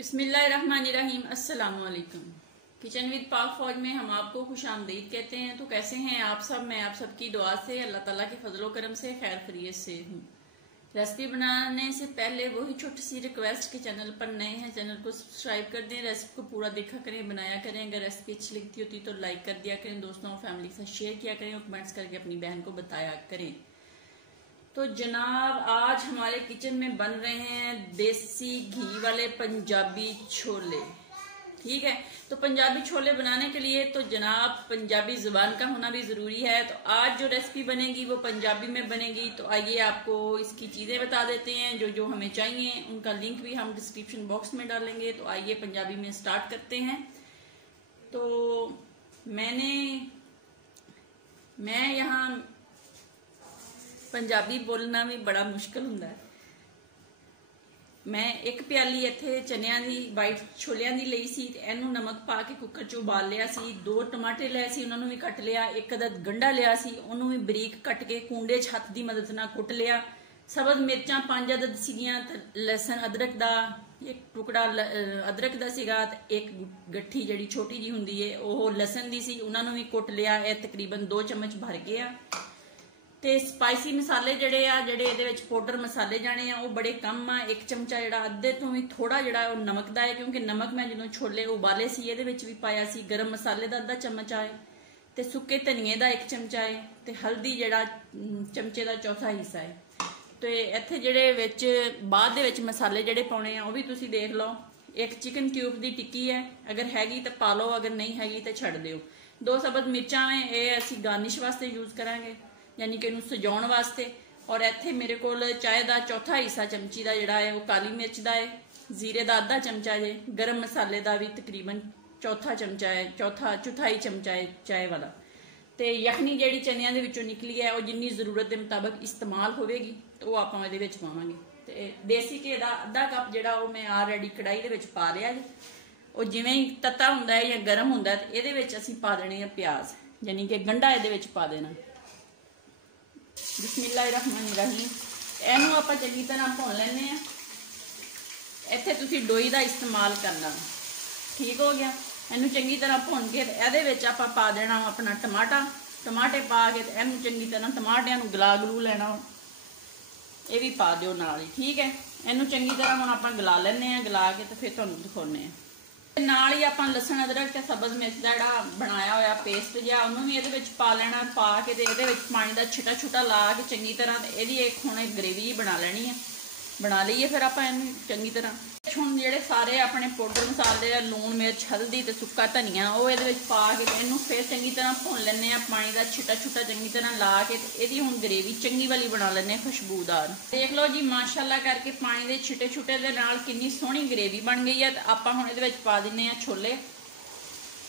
बिस्मिल्लाहिर्रहमानिर्रहीम। अस्सलाम वालेकुम। किचन विद पाक फौज में हम आपको खुश आमदीद कहते हैं। तो कैसे हैं आप सब? मैं आप सबकी दुआ से, अल्लाह ताला के फजलो करम से खैर खैरियत से हूँ। रेसिपी बनाने से पहले वही छोटी सी रिक्वेस्ट के चैनल पर नए हैं चैनल को सब्सक्राइब कर दें, रेसिपी को पूरा देखा करें, बनाया करें। अगर रेसिपी अच्छी लगती होती तो लाइक कर दिया करें, दोस्तों और फैमिली के साथ शेयर किया करें और कमेंट्स करके अपनी बहन को बताया करें। तो जनाब आज हमारे किचन में बन रहे हैं देसी घी वाले पंजाबी छोले। ठीक है, तो पंजाबी छोले बनाने के लिए तो जनाब पंजाबी जुबान का होना भी जरूरी है। तो आज जो रेसिपी बनेगी वो पंजाबी में बनेगी। तो आइए आपको इसकी चीजें बता देते हैं जो जो हमें चाहिए। उनका लिंक भी हम डिस्क्रिप्शन बॉक्स में डालेंगे। तो आइए पंजाबी में स्टार्ट करते हैं। तो मैं यहाँ पंजाबी बोलना भी बड़ा मुश्किल हुंदा है। मैं एक प्याली इत्थे चनिया दी वाइट छोलियां दी लई सी, इहनू नमक पा के कुकर च उबाल लिया सी। 2 टमाटे ले सी, उन्होंने भी कट लिया। एक अदद गंढा लिया सी, उन्होंने भी बरीक कट के कूंडे च हत्थ दी मदद नाल कुट लिया। सबज मिर्चां 5 अदद सीगियां, लहसन अदरक दा एक टुकड़ा अदरक दा सीगा, एक गट्ठी जिहड़ी छोटी जी हुंदी है ओह लहसन दी सी, उन्होंने भी कुट लिया। यह तकरीबन 2 चम्मच भर गया। ते स्पाइसी मसाले जेडे इहदे विच पाउडर मसाले जाने आ, वो बड़े कम आ। 1 चमचा जेड़ा अद्धे तो भी थोड़ा जेड़ा नमक दा है, क्योंकि नमक मैं जो छोले उबाले सी इहदे विच भी पाया सी। गरम मसाले दा अद्धा चमचा है, ते सुक्के धनिए दा 1 चमचा है, ते हल्दी जेड़ा चमचे दा चौथा हिस्सा है। तो इत्थे जेडे विच बाद दे विच मसाले जेडे पाउणे आ, वो भी तुसीं देख लो। 1 चिकन क्यूब दी टिक्की है, अगर हैगी तो पा लो, अगर नहीं हैगी तो छड्ड दिओ। 2 सबज मिर्चां है, ये असीं गार्निश वास्ते यूज करांगे, यानी कि इनू सजाउण वास्ते। और इत्थे मेरे कोल चाय का चौथा हिस्सा चमची का जिहड़ा है वो काली मिर्च का है, जीरे का अद्धा चमचा है, गरम मसाले का भी तकरीबन चौथा चमचा है, चौथाई चमचा है चाय वाला। तो यखनी जिहड़ी चनिया दे विचों निकली है वो जिन्नी जरूरत के मुताबिक इस्तेमाल होगी तो वो आपां इहदे विच पावांगे। ते देसी घी का अद्धा कप जिहड़ा वो मैं ऑलरेडी कढ़ाई दे विच पा लिया जी। वो जिवें ही तत्ता हुंदा है या गर्म हुंदा है तो इहदे विच असीं पा देने प्याज, यानी कि गंढा इहदे विच पा देना। बिस्मिल्लाहिर्रहमानिर्रहीम। इहनू आपां चंगी तरह भुन लैने आ। इत्थे तुसीं डोई दा इस्तेमाल करना। ठीक हो गया। इहनू चंगी तरह भुन के इहदे विच आपां पा देना अपना टमाटे पा के इहनू चंगी तरह टमाटिਆਂ ਨੂੰ गला गलू लेना। ये भी पा दिओ नाल ही। ठीक है, इहनू चंगी तरह हुण आपां गला लैने आ। गला के तो फिर तुहानूं दिखाउने आ। नाल ही आपां लसन अदरक ते सबज मिर्च दा जिहड़ा बनाया होया पेस्ट जिहा उहनूं भी इहदे विच पा लेना। पा के ते इहदे विच पानी दा छिटा छुटा ला के चंगी तरह ते इहदी एक हुण ग्रेवी जी बना लेनी है। बना लईए फिर आपां इहनूं चंगी तरह। हुण जिहड़े सारे अपने पाउडर मसाले लूण मिर्च हल्दी ते सुक्का धनिया वो इहदे विच पा के ते इहनूं फिर चंगी तरह भुन लैने आ। पानी दा छिटा छुटा चंगी तरह ला के ते इहदी हुण ग्रेवी चंगी वाली बना लैने खुशबूदार। देख लो जी माशाअल्लाह करके पानी दे छिटे छुटे दे नाल कितनी सोहनी ग्रेवी बन गई है। तो आपां हुण इहदे विच पा दिन्ने आ छोले।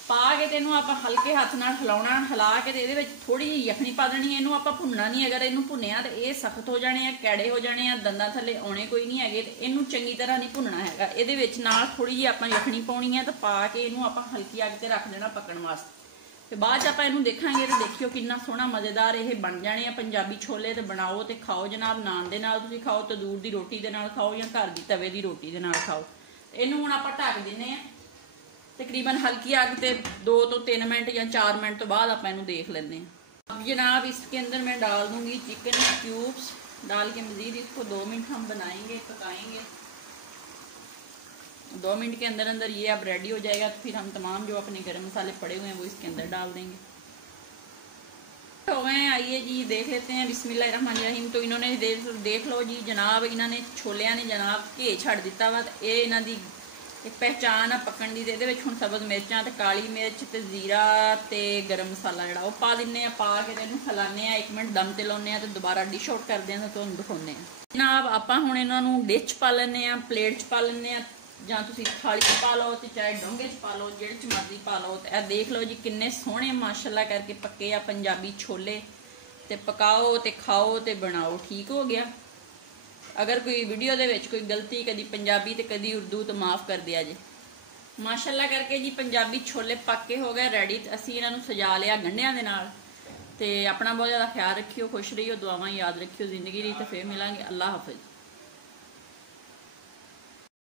पा के ते इहनूं आपां हल्के हत्थ नाल हिलाउणा, हिला के ते इहदे विच थोड़ी जी यखनी पा देनी है। इहनूं आपां भुनना नहीं, अगर इहनूं भुनिया तो ये सख्त हो जाने आ, कैड़े हो जाने आ, दंदां थल्ले आउणे कोई नहीं हैगे। ते इहनूं चंगी तरह नहीं भुनना हैगा। इहदे विच नाल थोड़ी जी आपां यखनी पाउणी है। तो पा के इहनूं आपां हल्की अग ते रख देना पकण वास्ते। ते बाद च आपां इहनूं देखांगे तो देखियो कितना सोहना मज़ेदार ये बन जाने आ पंजाबी छोले। ते बनाओ ते खाओ जनाब। नान दे नाल तुसीं खाओ, तंदूर दी रोटी दे नाल खाओ या घर दी तवे दी रोटी दे नाल खाओ। इहनूं हुण आपां ढक दिन्ने आ तकरीबन हल्की अग ते 2 तो 3 मिनट या 4 मिनट तो बाद आप इनू देख लेते हैं। अब जनाब इसके अंदर मैं डाल दूंगी चिकन क्यूब्स। डाल के मज़ीद इसको 2 मिनट हम बनाएंगे, पकाएंगे। 2 मिनट के अंदर अंदर ये अब रेडी हो जाएगा। तो फिर हम तमाम जो अपने गर्म मसाले पड़े हुए हैं वो इसके अंदर डाल देंगे। हो गए, आइए जी देख लेते हैं। बिस्मिल्लाहिर्रहमानिर्रहीम। तो इन्होंने देख लो जी जनाब, इन्होंने छोलिया ने जनाब घे छड़ दिता वा। ये इन्हों की एक पहचान आ पकन की। ये हुण सबज मिर्चां ते काली मिर्च ते जीरा ते गरम मसाला जिहड़ा वो पा दिन्ने आ। पा के इहनूं हिलाने आ, 1 मिनट दम ते लाउने आ ते दोबारा डिश आउट करदे आ। तुहानूं दिखाउने आ जनाब। आपां हुण इन्हां नूं डिश च पा लैने आ, प्लेट च पा लैने आ, जां तुसीं थाली च पा लो ते चाहे डोंगे च पा लो, जिहड़े च मर्जी पा लो। ते देख लो जी किन्ने सोहणे माशाअल्लाह करके पक्के आ पंजाबी छोले। ते पकाओ ते खाओ ते बनाओ। ठीक हो गया। अगर कोई वीडियो दे विच कोई गलती कदी पंजाबी ते कदी उर्दू तो माफ़ कर दिया जे। माशाअल्लाह करके जी पंजाबी छोले पक्के हो गए रेडी। असीं इन्हां नूं सजा लिया गंढियां दे नाल। ते अपना बहुत ज़्यादा ख्याल रखियो, खुश रहियो, दुआवां याद रखियो जिंदगी दी। तो फिर मिलांगे। अल्लाह हाफिज़।